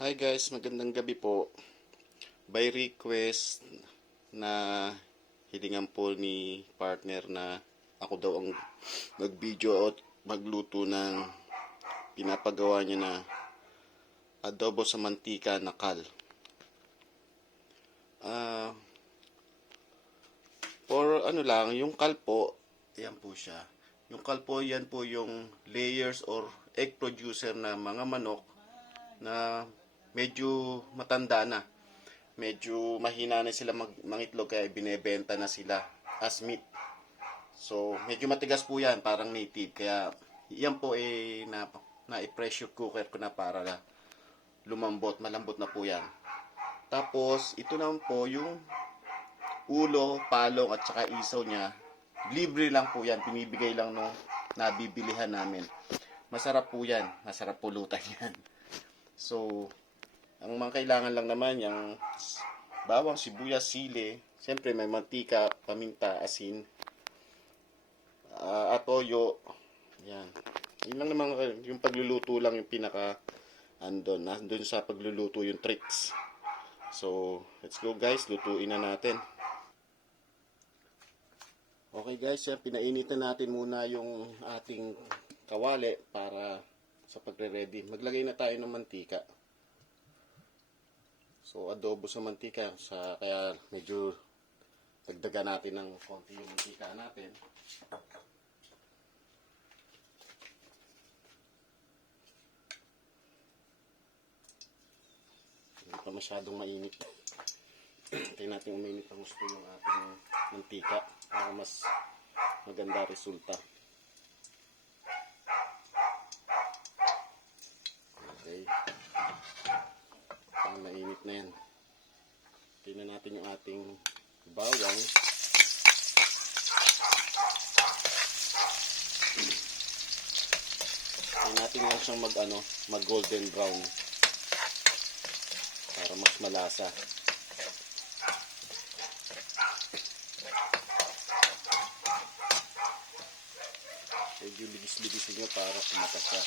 Hi guys, magandang gabi po. By request na hilingan po ni partner na ako daw ang mag-video at magluto ng pinapagawa niya na adobo sa mantika na kal. For ano lang, yung kal po, ayan po siya. Yung kal po, yan po yung layers or egg producer na mga manok na medyo matanda na. Medyo mahina na sila mangitlog kaya binebenta na sila as meat. So, medyo matigas po yan, parang native. Kaya, yan po na-pressure cooker ko na para malambot na po yan. Tapos, ito naman po yung ulo, palong at saka isaw niya. Libre lang po yan, pinibigay lang nung nabibilihan namin. Masarap po yan, masarap pulutan yan. So, ang mga kailangan lang naman yung bawang, sibuyas, sili. Siyempre may mantika, paminta, asin, at toyo. Yan. Yun lang naman yung pagluluto lang yung pinaka nandun sa pagluluto yung tricks. So, let's go guys, lutuin na natin. Okay guys, yan, pinainitan natin muna yung ating kawali para sa pagre-ready. Maglagay na tayo ng mantika. So, adobo sa mantika. Kaya medyo dagdagan natin ng konti yung mantika natin. Hindi pa masyadong mainit. Hintayin natin uminit ang gusto yung ating mantika para mas maganda resulta. Okay. Mainit na yan. Tingnan natin yung ating bawang. Tingnan natin lang siyang mag golden brown para mas malasa. Medyo ligis-ligisin nyo para kumata siya.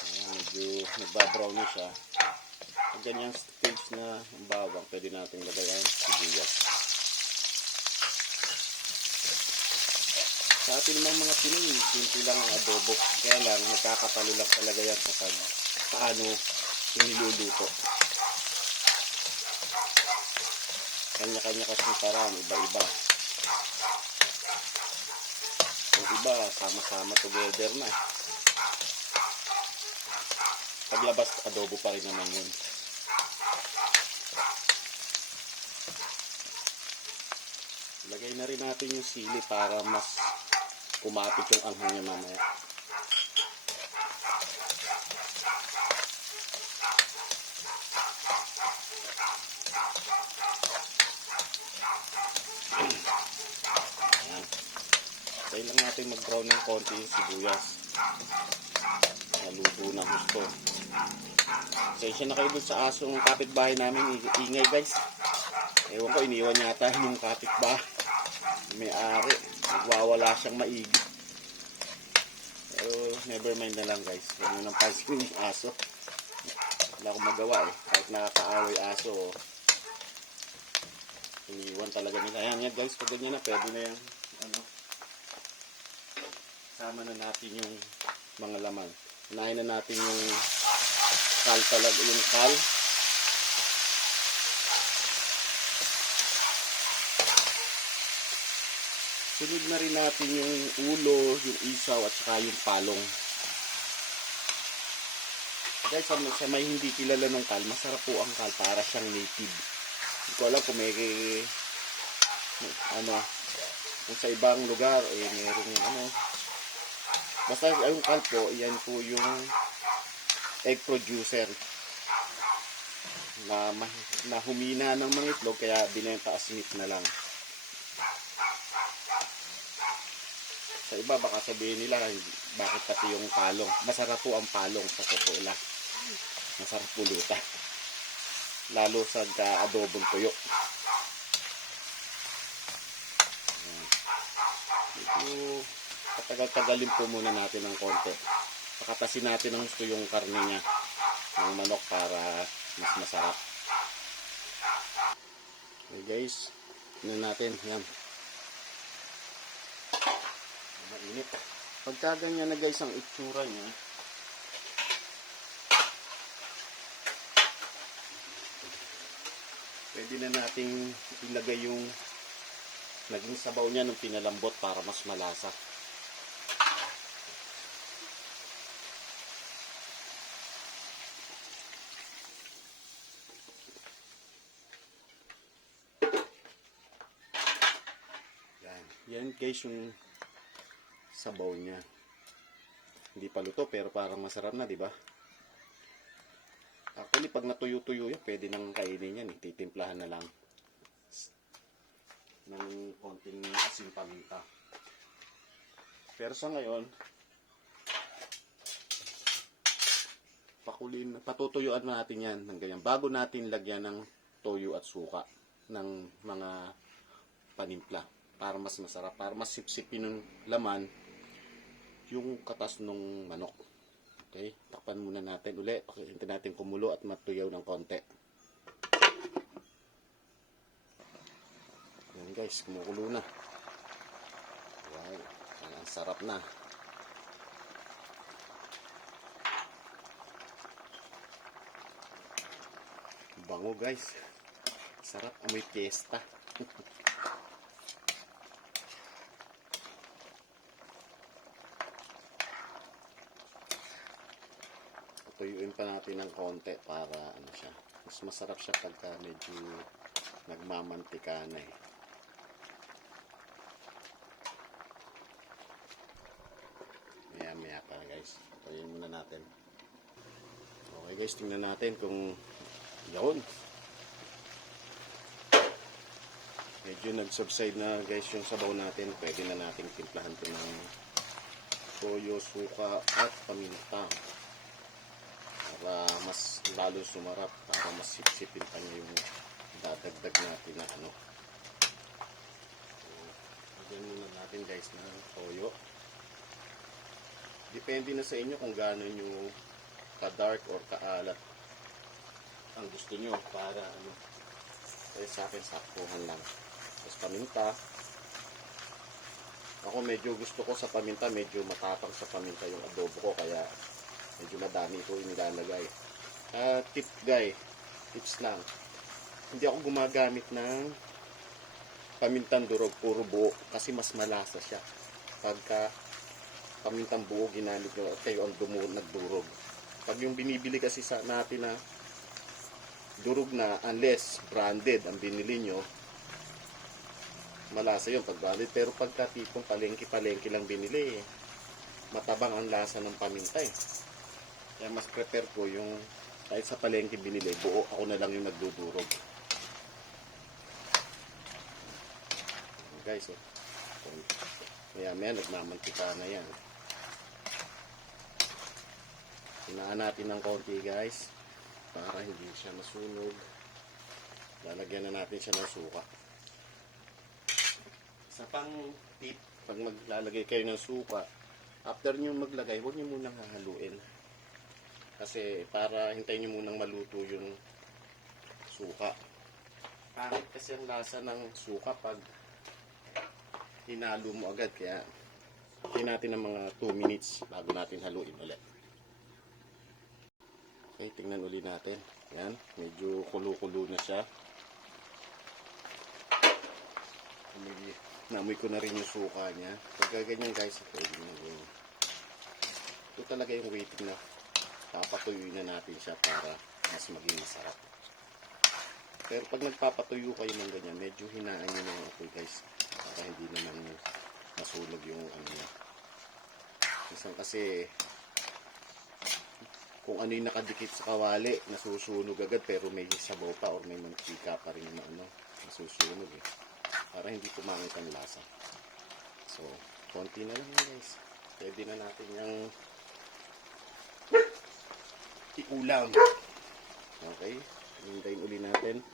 Ayan, medyo nagbabrown na siya. Pag ganyang stage na ang bawang, pwede natin lagayan sibuyas. Sa atin namang mga Pinoy, simple lang ang adobo. Kaya lang, nakakatalo lang talaga yan sa paano niluluto. Kanya-kanya kasi paraan, iba-iba. Yung iba, sama-sama together na. Paglabas, adobo pa rin naman yun. Lagay na rin natin yung sili para mas kumapit yung anghang niya mamaya. Ayan. Kaya lang natin mag-brown ng konti yung sibuyas. Naluto na gusto. Pasensya na kayo dun sa asong kapitbahay namin. Ingay guys. Ewan ko, iniwan yata yung kapitbahay. May-ari. Nagwawala siyang maigi. Pero never mind na lang guys. Huwag nyo nang pansin yung aso. Wala akong magawa eh. Kahit nakakaaway aso. Iniwan talaga nila. Ayan yan guys. Pag ganyan na, pwede na yung sama na natin yung mga laman. Unahin na natin yung kal talaga. Yung kal. Sunod na rin natin yung ulo, yung isaw, at saka yung palong. Guys, sa may hindi kilala ng kal, masarap po ang kal para siyang native. Hindi ko alam kung may kung sa ibang lugar, merong basta yung kal po, yan po yung egg producer na humina ng mga itlog, kaya binenta as meat na lang. Sa iba baka sabihin nila bakit pati yung palong. Masarap po ang palong sa totoo lang. Masarap pulutan. Lalo sa adobong tuyo. Ito, patagal-tagalin po muna natin ng konti. Pakatasin natin ang gusto yung karne niya. ng manok para mas masarap. Okay guys, tingnan natin. Yan. Mainit. Pagka ganyan na guys ang itsura niya, pwede na nating ilagay yung naging sabaw niya nung pinalambot para mas malasa. Yan guys yung sabaw niya. Hindi pa luto pero parang masarap na, di ba? Actually, pag natuyo-tuyo yan, pwede nang kainin yan. Titimplahan na lang ng konting asin paminta. Pero sa ngayon, patutuyuan natin yan ng ganyan. Bago natin lagyan ng toyo at suka ng mga panimpla. Para mas masarap, para mas sipsipin ng laman yung katas ng manok. Okay, takpan muna natin uli. Hintayin natin kumulo at matuyaw ng konti. Yan guys, kumukulo na. Wow, ang sarap na. Bango guys. Sarap, amoy fiesta. Tuyuin pa natin ng konti para ano siya. Mas masarap siya pagka medyo nagmamantika na eh. Maya pa guys. Tuyuin muna natin. Okay guys, tingnan natin kung yun. Medyo nag-subside na guys yung sabaw natin. Pwede na natin timplahan ito ng toyo, suka at paminta. Para mas lalo sumarap, para mas sipsipin pa niya yung dadagdag natin na ano. So, lagyan muna natin guys ng toyo. Depende na sa inyo kung gaano nyo ka-dark or ka-alat ang gusto nyo para ano. Kaya sa akin, saktuhan lang. Tapos paminta. Ako medyo gusto ko sa paminta, medyo matapang sa paminta yung adobo ko, kaya medyo madami ko inilalagay. Tips lang. Hindi ako gumagamit ng pamintang durog, puro buo, kasi mas malasa siya. Pagka pamintang buo ginamit nyo, kayo ang nagdurog. Pag yung binibili kasi sa natin na durog na, unless branded ang binili nyo, malasa yun pag branded. Pero pagka tipong palengke lang binili, matabang ang lasa ng paminta eh. Kaya mas prepare ko yung kahit sa palengke binili, buo, ako na lang yung nagdudurog. Guys, oh. Maya nagmamantika na yan. Hinaan natin ng konti guys, para hindi siya masunog. Lalagyan na natin siya ng suka. Sa pang tip, pag maglalagay kayo ng suka, after nyo maglagay, huwag nyo munang hahaluin. Kasi para hintayin nyo munang maluto yung suka. Pangit kasi ang lasa ng suka pag hinalo mo agad. Kaya hintayin natin ng mga 2 minutes bago natin haluin ulit. Okay, tingnan ulit natin. Yan, medyo kulo-kulo na siya. Namoy ko na rin yung suka niya. Pagka ganyan guys, pwede nyo yung ito talaga yung waiting na papatuyuin na natin siya para mas maging masarap. Pero pag nagpapatuyo kayo ng ganyan, medyo hinaan nyo ng apoy guys, para hindi naman masunog yung ano niya. Minsan kasi kung ano yung nakadikit sa kawali, nasusunog agad, pero may sabaw pa or may mantika pa rin na ano, nasusunog eh. Para hindi pumangit ang lasa. So, konti na lang guys. Pwede na natin yung iulam. Okay, hintayin uli natin.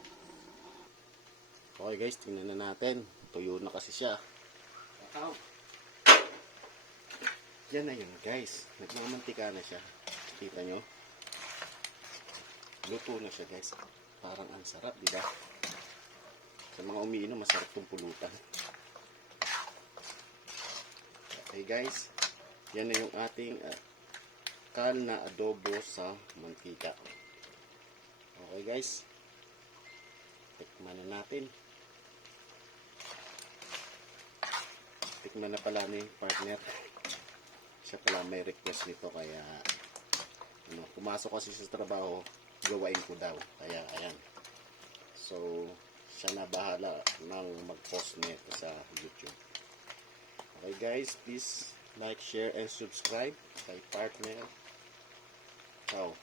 Okay guys, tingnan na natin. Tuyo na kasi siya. Yan na yun guys. Nagmamantika na siya. Kita nyo? luto na siya guys. Parang ang sarap, di ba? Sa mga umiinom, masarap itong pulutan. Okay guys, yan na yung ating kal na adobo sa mantika. Okay guys, tikman na natin. Tikman na pala ni partner. Siya pala may request nito, kaya pumasok kasi sa trabaho, gawain ko daw. Kaya ayan. So, siya na bahala ng mag-post nito sa YouTube. Okay guys, please like, share, and subscribe kay partner. Ciao.